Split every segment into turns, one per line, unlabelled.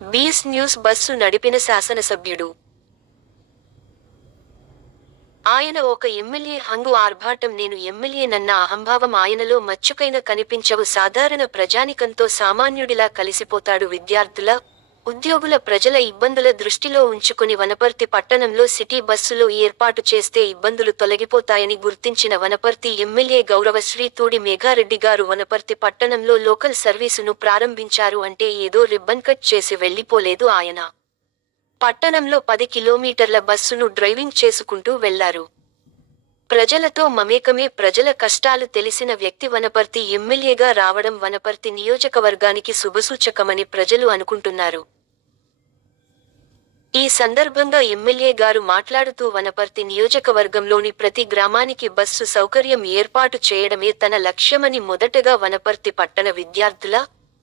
బీస్ news bus నడిపిన శాసనసభ్యుడు. ఆయన ఒక ఎమ్మెల్యే హంగు ఆర్భాటం నేను ఎమ్మెల్యేనన్న అహంభావం ఆయనలో మచ్చుకైన కనిపించవు సాధారణ ప్రజానికంతో సామాన్యుడిలా కలిసిపోతాడు విద్యార్థుల ఉద్యోగుల ప్రజల ఇబ్బందుల దృష్టిలో ఉంచుకుని వనపర్తి పట్టణంలో సిటీ బస్సులో ఏర్పాటు చేస్తే ఇబ్బందులు తొలగిపోతాయని గుర్తించిన వనపర్తి ఎమ్మెల్యే గౌరవశ్రీ తూడి మేఘారెడ్డి గారు వనపర్తి పట్టణంలో లోకల్ సర్వీసును ప్రారంభించారు అంటే ఏదో రిబ్బన్ కట్ చేసి వెళ్ళిపోలేదు ఆయన. పట్టణంలో పది కిలోమీటర్ల బస్సును డ్రైవింగ్ చేసుకుంటూ వెళ్ళారు. ప్రజలతో మమేకమే ప్రజల కష్టాలు తెలిసిన వ్యక్తి వనపర్తి ఎమ్మెల్యేగా రావడం వనపర్తి నియోజకవర్గానికి శుభసూచకమని ప్రజలు అనుకుంటున్నారు. ఈ సందర్భంగా ఎమ్మెల్యే గారు మాట్లాడుతూ వనపర్తి నియోజకవర్గంలోని ప్రతి గ్రామానికి బస్సు సౌకర్యం ఏర్పాటు చేయడమే తన లక్ష్యమని మొదటగా వనపర్తి పట్టణ విద్యార్థుల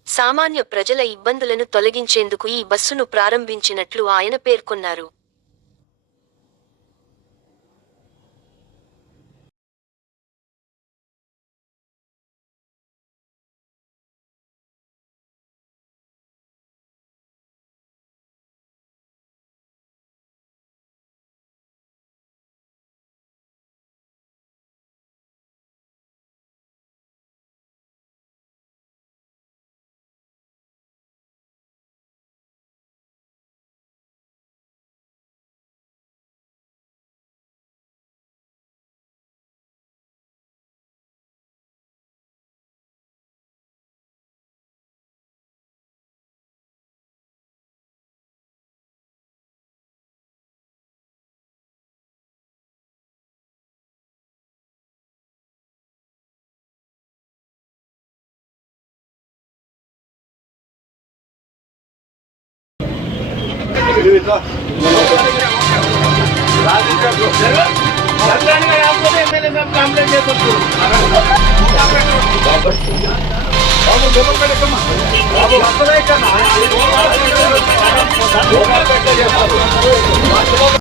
సామాన్య ప్రజల ఇబ్బందులను తొలగించేందుకు ఈ బస్సును ప్రారంభించినట్లు ఆయన పేర్కొన్నారు.
सत्याण्णव आपको एमएलए साहब कंप्लेंट दे सकते हो